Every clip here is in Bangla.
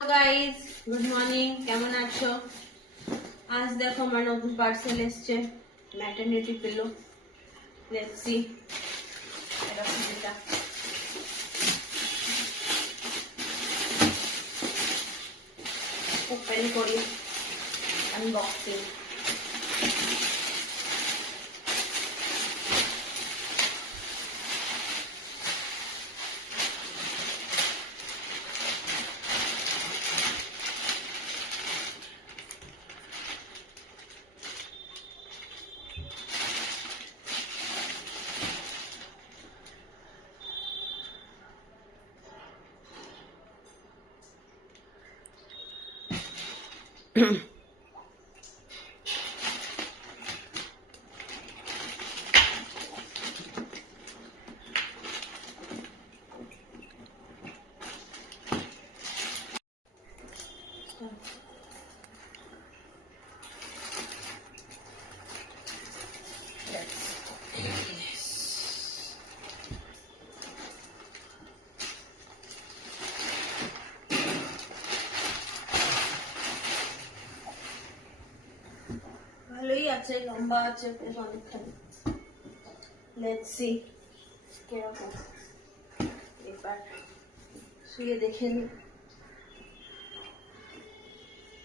গাইস গুড মর্নিং, কেমন আছো? আজ দেখো আমার নতুন পার্সেল এসছে, ম্যাটারনিটি পিলো। লেটস সি এটা যেটা ওপেন করি, আনবক্সিং। ভালোই আছে, লম্বা আছে বেশ অনেকখানি। লেটস সি কিরকম, এবার শুয়ে দেখে নি।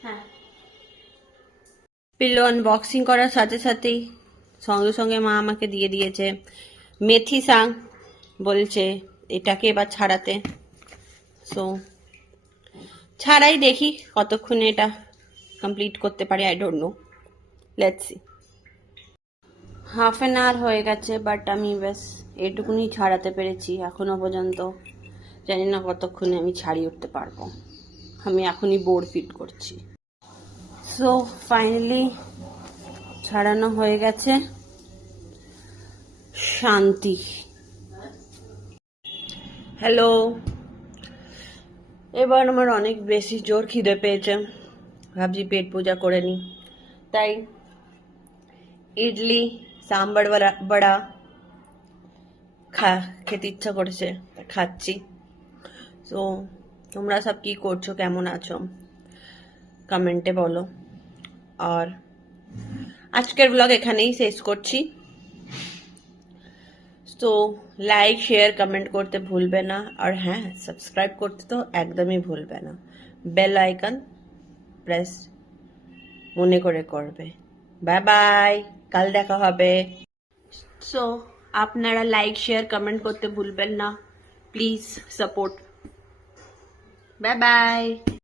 হ্যাঁ, পিলো আনবক্সিং করার সাথে সাথেই সঙ্গে সঙ্গে মা আমাকে দিয়ে দিয়েছে মেথি সাং, বলছে এটাকে এবার ছাড়াতে। সো ছাড়াই দেখি কতক্ষণে এটা কমপ্লিট করতে পারি, I don't know, let's see. Half an hour হয়ে গেছে, বাট আমি ব্যাস এটুকুনি ছাড়াতে পেরেছি এখনো পর্যন্ত। জানি না কতক্ষণে আমি ছাড়িয়ে উঠতে পারবো, আমি এখনই বোর্ড ফিট করছি। সো ফাইনালি ছাড়ানো হয়ে গেছে, শান্তি। হ্যালো, এবার আমার অনেক বেশি জোর খিদে পেয়েছে, ভাবছি পেট পূজা করে নি। তাই ইডলি সাম্বার বড়া খেতে ইচ্ছা করেছে, খাচ্ছি। তো তোমরা সব কি করছো, কেমন আছো, কমেন্টে বলো। আর আজকের ব্লগ এখানেই শেষ করছি। তো লাইক শেয়ার কমেন্ট করতে ভুলবে না, আর হ্যাঁ সাবস্ক্রাইব করতে তো একদমই ভুলবে না। বেল আইকন প্রেস মনে করে করবে। বাই বাই, কাল দেখা হবে। সো আপনারা লাইক শেয়ার কমেন্ট করতে ভুলবেন না, প্লিজ সাপোর্ট। Bye bye.